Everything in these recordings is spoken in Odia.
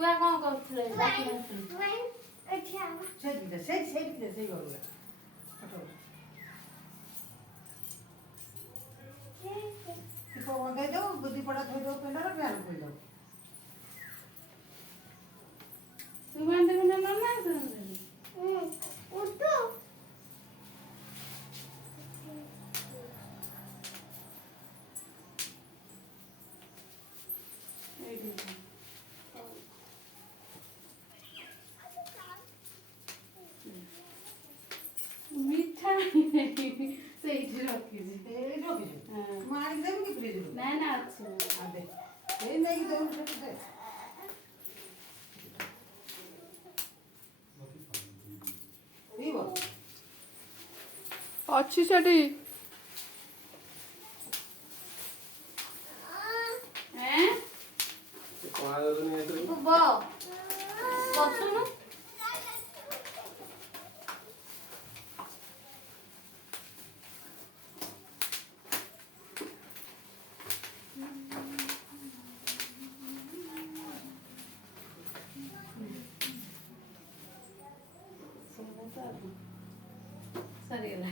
ଛୁଆ କଣ କରୁଥିଲେ ଡାକି ନଥିଲେ ସେଇ ଗଲା ଦେଇଦବ ବୁଦ୍ଧି ପଡ଼ା ଥୋଇଦବ ପିଲାର ଫ୍ୟାନ୍ ଖୋଲିଦବ ତୁ ବାନ୍ଧିବୁ ନା ନନା ଉଠୁ ମିଠା ସେଇଠି ରଖିଛି ଏଇ ରଖିଛୁ ମୁଁ ଆଣିକି ଦେବି କି ଫ୍ରିଜରୁ ନା ନା ଅଛି ଦେ ଏଇ ନେଇକି ଦେବୁ ସେଠି ଦେ ପିଇବ ଅଛି ସେଠି ତୁ ବସୁନୁ ସରିଗଲା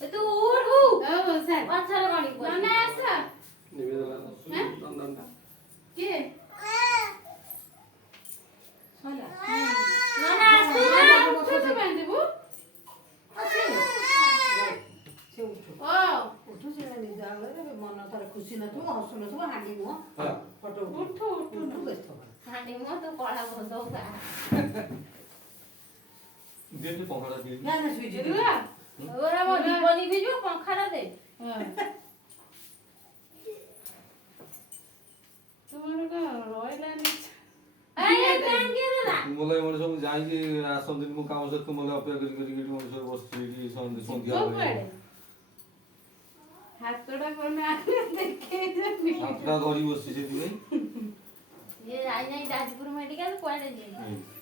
ତୁ ଉଠୁ ପଛରେ ଗଣି ନନା ଆସ କିଏ ନନା ଆସ ବାନ୍ଧିବୁ ଉଠୁ ସେ ନିଜ ଆଗରେ ମନ ତାର ଖୁସି ନଥିବ ହସୁନଥିବ ହାଣ୍ଡି ମୁହଁ ଫଟୋ ଉଠୁ ଉଠୁ ବ୍ୟସ୍ତ ହାଣ୍ଡି ମୁହଁ ତୁ କଳା ବନ୍ଦ ନା ନା ସୁଇଚ୍ ମୋ ଜୀବନୀ ବି ଯୋଉ ପଙ୍ଖାଟା ଦେ ତୁମର କଣ ରହିଲାନି ତୁମଲେ ମଣିଷ ମୁଁ ଯାଇକି ଆସନ୍ତିନି ମୁଁ କାମ ସହିତ ତୁମଲେ ଅପେକ୍ଷା କରି ମଣିଷ ବସିଛି ଏଠି ସନ୍ଧ୍ୟା ହାତଟା କଣ ଦେଖେଇଦେବି ହାତଟା ଧରି ବସିଛି ସେଥିପାଇଁ ଇଏ ଯାଇ ଯାଜପୁର ମେଡିକାଲ କୁଆଡେ ଯିବେ